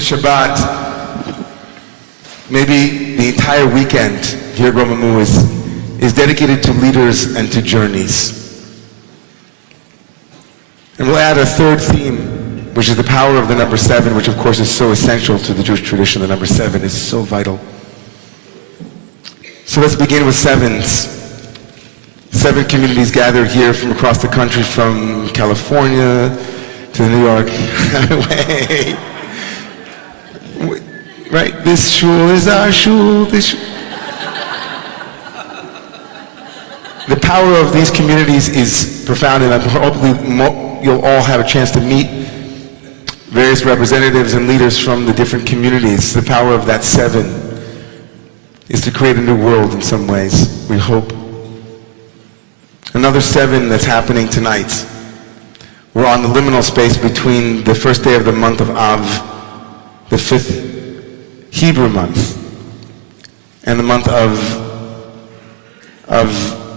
the Shabbat, maybe the entire weekend here at Romemu is dedicated to leaders and to journeys. And we'll add a third theme, which is the power of the number 7, which of course is so essential to the Jewish tradition. The number 7 is so vital. So let's begin with sevens. 7 communities gathered here from across the country, from California to the New York highway. Right? This shul is our shul. The power of these communities is profound, and hopefully you'll all have a chance to meet various representatives and leaders from the different communities. The power of that 7 is to create a new world in some ways, we hope. Another 7 that's happening tonight. We're on the liminal space between the first day of the month of Av, the 5th Hebrew month, and the month of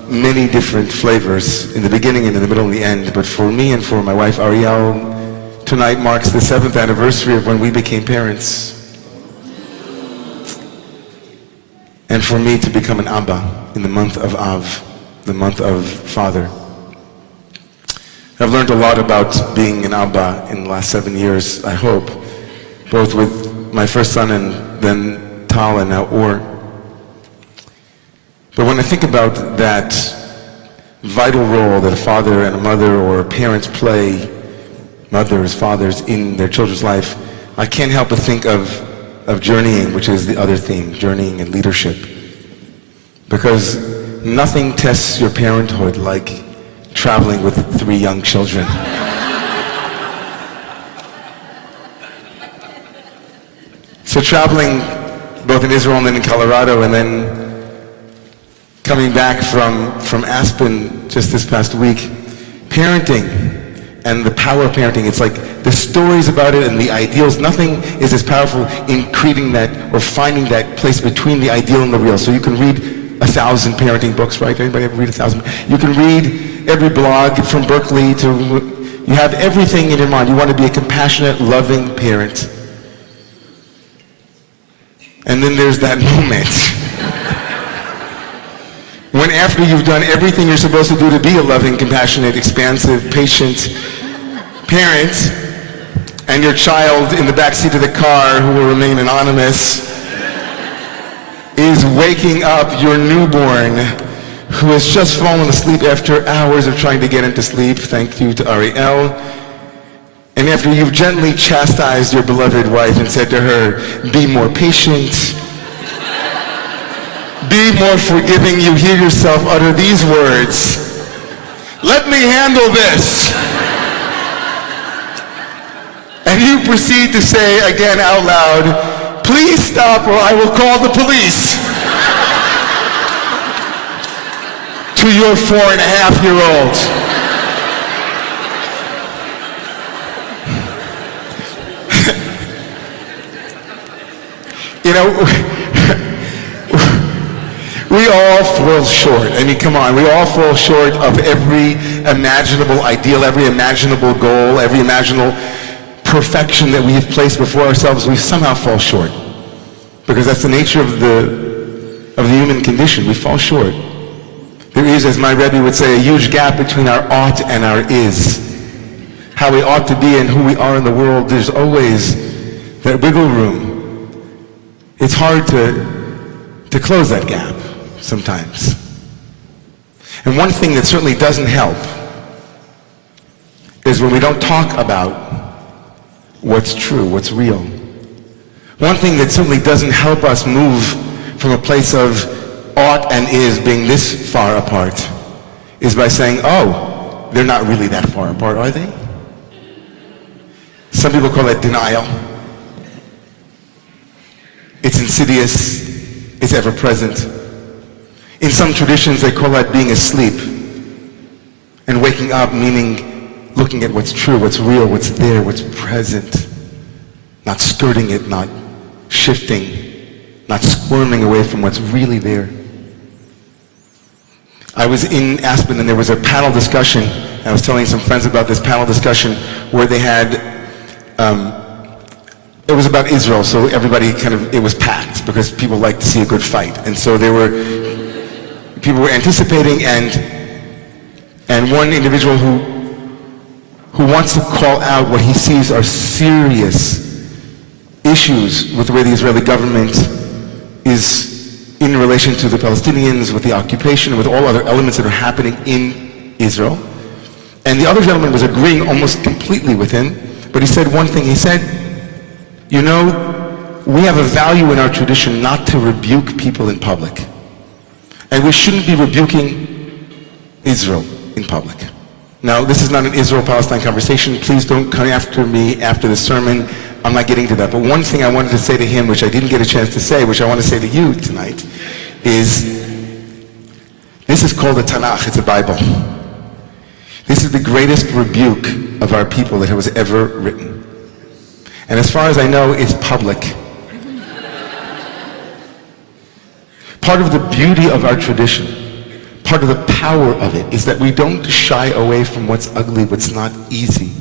many different flavors in the beginning and in the middle and the end. But for me and for my wife Ariel, tonight marks the 7th anniversary of when we became parents. And for me to become an Abba in the month of Av, the month of Father. I've learned a lot about being an Abba in the last 7 years, I hope, both with my first son and then Tal and now Or. But when I think about that vital role that a father and a mother or parents play, mothers, fathers, in their children's life, I can't help but think of journeying, which is the other theme, journeying and leadership. Because nothing tests your parenthood like traveling with 3 young children. So traveling both in Israel and then in Colorado, and then coming back from Aspen just this past week, parenting and the power of parenting, it's like the stories about it and the ideals, nothing is as powerful in creating that or finding that place between the ideal and the real. So you can read 1,000 parenting books, right? Anybody ever read 1,000? You can read every blog from Berkeley to, you have everything in your mind. You want to be a compassionate, loving parent. And then there's that moment when after you've done everything you're supposed to do to be a loving, compassionate, expansive, patient parent, and your child in the backseat of the car, who will remain anonymous, is waking up your newborn, who has just fallen asleep after hours of trying to get into sleep, thank you to Ariel. And after you've gently chastised your beloved wife and said to her, be more patient, be more forgiving, you hear yourself utter these words, let me handle this. And you proceed to say again out loud, please stop or I will call the police. To your 4.5-year-old. You know, we all fall short. I mean, come on, we all fall short of every imaginable ideal, every imaginable goal, every imaginable perfection that we have placed before ourselves. We somehow fall short. Because that's the nature of the human condition. We fall short. There is, as my Rebbe would say, a huge gap between our ought and our is. How we ought to be and who we are in the world. There's always that wiggle room. It's hard to close that gap sometimes. And one thing that certainly doesn't help is when we don't talk about what's true, what's real. One thing that certainly doesn't help us move from a place of ought and is being this far apart is by saying, oh, they're not really that far apart, are they? Some people call that denial. It's insidious, it's ever-present. In some traditions, they call that being asleep. And waking up meaning looking at what's true, what's real, what's there, what's present. Not skirting it, not shifting, not squirming away from what's really there. I was in Aspen and there was a panel discussion. I was telling some friends about this panel discussion where they had it was about Israel, so everybody it was packed because people like to see a good fight. And so people were anticipating, and one individual who wants to call out what he sees are serious issues with the way the Israeli government is in relation to the Palestinians, with the occupation, with all other elements that are happening in Israel. And the other gentleman was agreeing almost completely with him, but he said one thing. He said, you know, we have a value in our tradition not to rebuke people in public. And we shouldn't be rebuking Israel in public. Now, this is not an Israel-Palestine conversation. Please don't come after me after the sermon. I'm not getting to that. But one thing I wanted to say to him, which I didn't get a chance to say, which I want to say to you tonight, is this is called the Tanakh. It's a Bible. This is the greatest rebuke of our people that was ever written. And as far as I know, it's public. Part of the beauty of our tradition, part of the power of it, is that we don't shy away from what's ugly, what's not easy.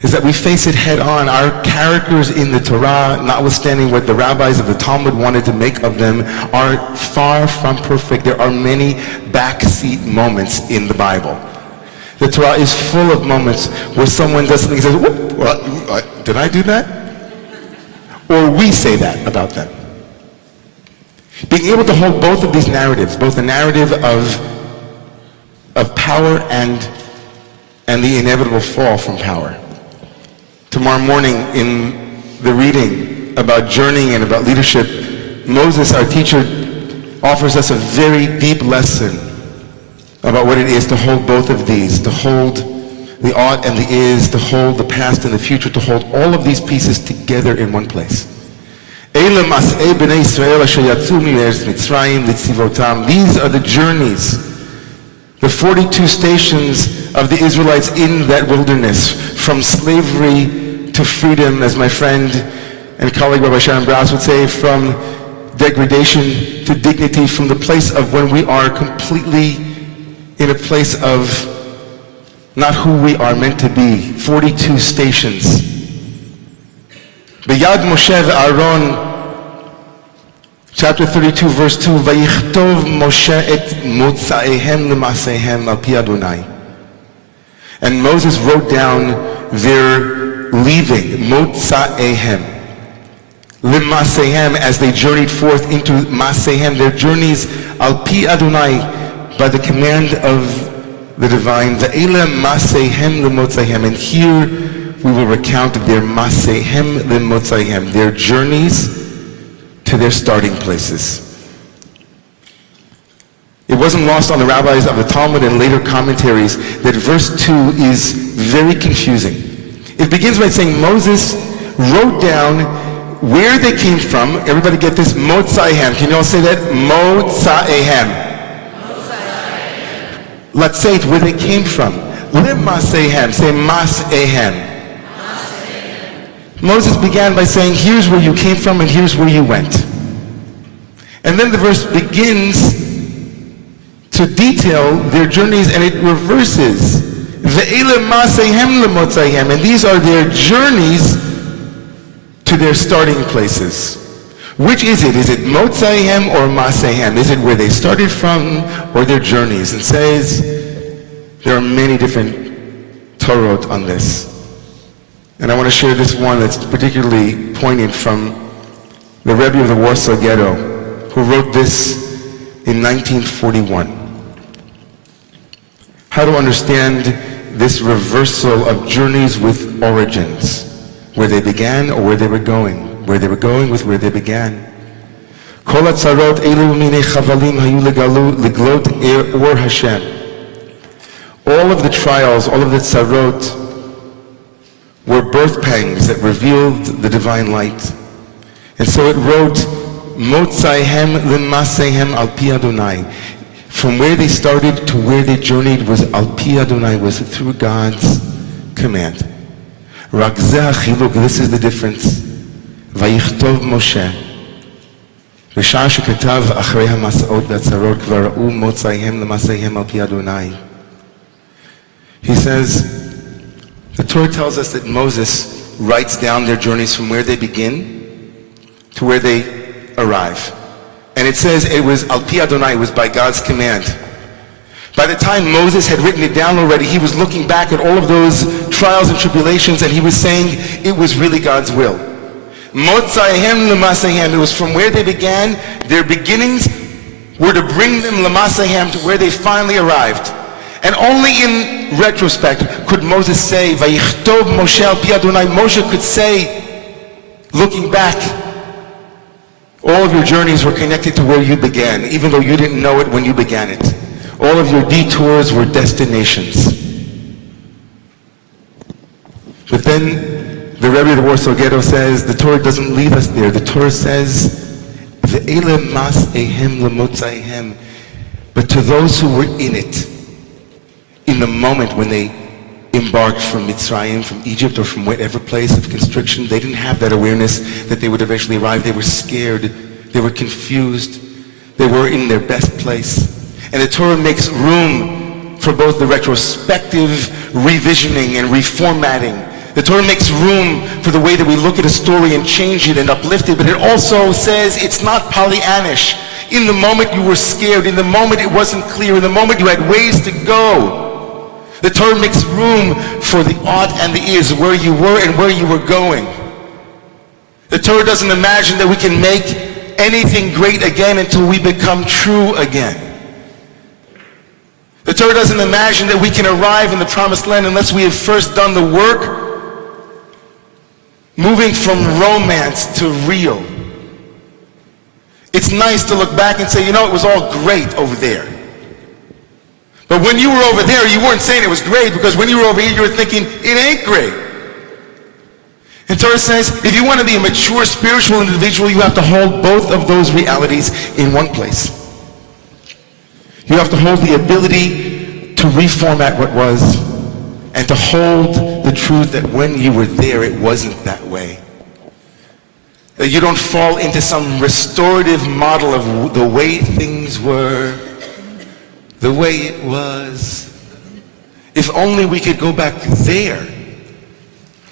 Is that we face it head on. Our characters in the Torah, notwithstanding what the rabbis of the Talmud wanted to make of them, are far from perfect. There are many backseat moments in the Bible. The Torah is full of moments where someone does something and says, "What? Did I do that?" Or we say that about them. Being able to hold both of these narratives, both the narrative of power and the inevitable fall from power. Tomorrow morning in the reading about journeying and about leadership, Moses, our teacher, offers us a very deep lesson about what it is to hold both of these, to hold the ought and the is, to hold the past and the future, to hold all of these pieces together in one place. These are the journeys, the 42 stations of the Israelites in that wilderness, from slavery to freedom, as my friend and colleague Rabbi Sharon Brous would say, from degradation to dignity, from the place of when we are completely in a place of not who we are meant to be. 42 stations. B'yad Moshe v'Aaron, chapter 32, verse 2, Vayichtov Moshe et motzaehem l'maseihem al pi Adonai. And Moses wrote down their leaving, motzaehem, l'maseihem, as they journeyed forth into Maseihem, their journeys al pi Adonai, by the command of the divine. Ve'ela maseihem l'motzaihem. And here we will recount their maseihem l'motzaihem, their journeys to their starting places. It wasn't lost on the rabbis of the Talmud and later commentaries that verse 2 is very confusing. It begins by saying Moses wrote down where they came from. Everybody get this? Motzaihem. Can you all say that? Motzaihem. Let's say it where they came from. L'maseihem. Say Maseihem. Moses began by saying, here's where you came from and here's where you went. And then the verse begins to detail their journeys, and it reverses. Ve'ele maseihem l'motzaihem. And these are their journeys to their starting places. Which is it? Is it motzaihem or maseihem? Is it where they started from or their journeys? And says there are many different Torot on this. And I want to share this one that's particularly poignant from the Rebbe of the Warsaw Ghetto, who wrote this in 1941. How to understand this reversal of journeys with origins, where they began or where they were going. Where they were going with where they began. Kol hatzarot elu minei chavalim hayu leglot or Hashem. All of the trials, all of the tzarot were birth pangs that revealed the divine light. And so it wrote, Motzaihem l'maseihem al pi Adonai. From where they started to where they journeyed was al pi Adonai, was through God's command. Rak zeh hachiluk, this is the difference. Vayichtov Moshe. V'shah shekatav achrei hamasa'ot v'atzarot kvar ra'u motzaihem l'maseihem al pi Adonai. He says, the Torah tells us that Moses writes down their journeys from where they begin to where they arrive. And it says it was Al Pi Adonai, it was by God's command. By the time Moses had written it down already, he was looking back at all of those trials and tribulations, and he was saying it was really God's will. Motzaihem l'masehem, it was from where they began. Their beginnings were to bring them l'masehem to where they finally arrived. And only in retrospect could Moses say, Vayichtov Moshe al pi Adonai, Moshe could say, looking back, all of your journeys were connected to where you began, even though you didn't know it when you began it. All of your detours were destinations. But then the Rebbe of the Warsaw Ghetto says the Torah doesn't leave us there. The Torah says, Ve'ele mas'ehem l'motzaihem. But to those who were in it, in the moment when they embarked from Mitzrayim, from Egypt, or from whatever place of constriction, they didn't have that awareness that they would eventually arrive. They were scared. They were confused. They were in their best place. And the Torah makes room for both the retrospective revisioning and reformatting. The Torah makes room for the way that we look at a story and change it and uplift it, but it also says it's not Pollyannish. In the moment you were scared, in the moment it wasn't clear, in the moment you had ways to go. The Torah makes room for the ought and the is, where you were and where you were going. The Torah doesn't imagine that we can make anything great again until we become true again. The Torah doesn't imagine that we can arrive in the promised land unless we have first done the work moving from romance to real. It's nice to look back and say, you know, it was all great over there. But when you were over there, you weren't saying it was great, because when you were over here, you were thinking, it ain't great. And Torah says, if you want to be a mature spiritual individual, you have to hold both of those realities in one place. You have to hold the ability to reformat what was, and to hold the truth that when you were there, it wasn't that way. That you don't fall into some restorative model of the way things were, the way it was. If only we could go back there.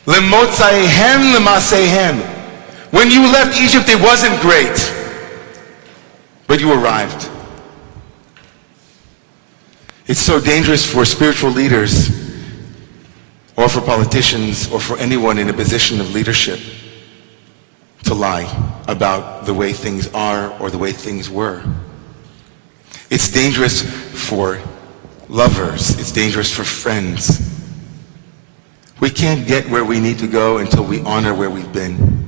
L'motzaihem l'masehem. When you left Egypt, it wasn't great, but you arrived. It's so dangerous for spiritual leaders, or for politicians, or for anyone in a position of leadership, to lie about the way things are or the way things were. It's dangerous for lovers. It's dangerous for friends. We can't get where we need to go until we honor where we've been.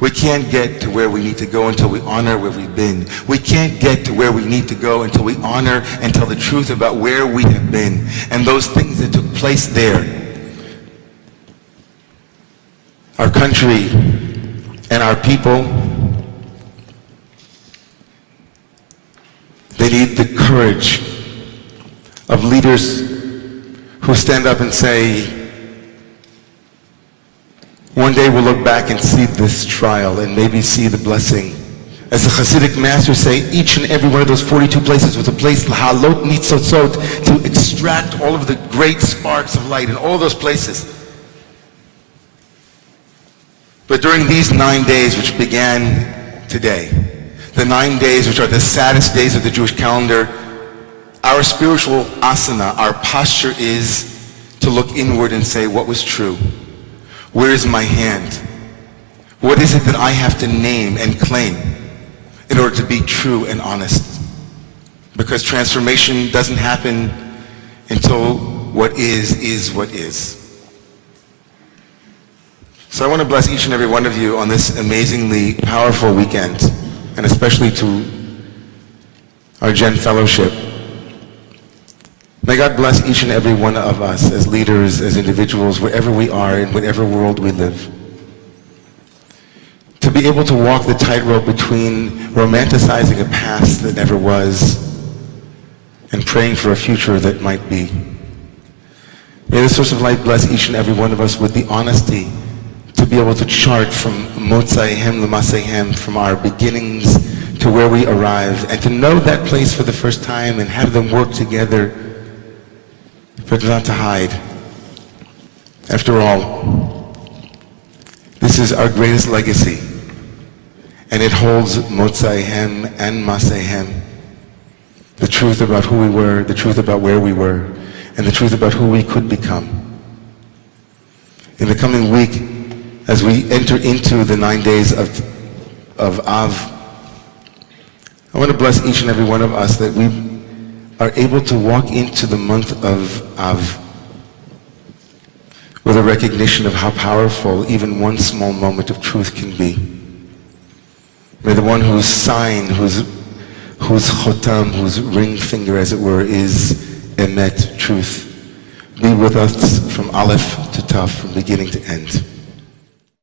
We can't get to where we need to go until we honor where we've been. We can't get to where we need to go until we honor and tell the truth about where we have been and those things that took place there. Our country and our people, they need the courage of leaders who stand up and say, one day we'll look back and see this trial and maybe see the blessing. As the Hasidic masters say, each and every one of those 42 places was a place, lahalot nitzotzot, to extract all of the great sparks of light in all those places. But during these 9 days, which began today, the 9 days which are the saddest days of the Jewish calendar, our spiritual asana, our posture is to look inward and say, what was true? Where is my hand? What is it that I have to name and claim in order to be true and honest? Because transformation doesn't happen until what is what is. So I want to bless each and every one of you on this amazingly powerful weekend, and especially to our Gen Fellowship. May God bless each and every one of us as leaders, as individuals, wherever we are, in whatever world we live. To be able to walk the tightrope between romanticizing a past that never was and praying for a future that might be. May the source of light bless each and every one of us with the honesty to be able to chart from Motzaihem l'masehem, from our beginnings to where we arrived, and to know that place for the first time and have them work together, but not to hide. After all, This is our greatest legacy. And it holds Motzaihem and Maseihem, the truth about who we were, the truth about where we were, and the truth about who we could become. In the coming week, as we enter into the 9 days of Av, I want to bless each and every one of us that we are able to walk into the month of Av with a recognition of how powerful even one small moment of truth can be. May the one whose sign, whose chotam, whose ring finger, as it were, is emet, truth, be with us from Aleph to Tav, from beginning to end.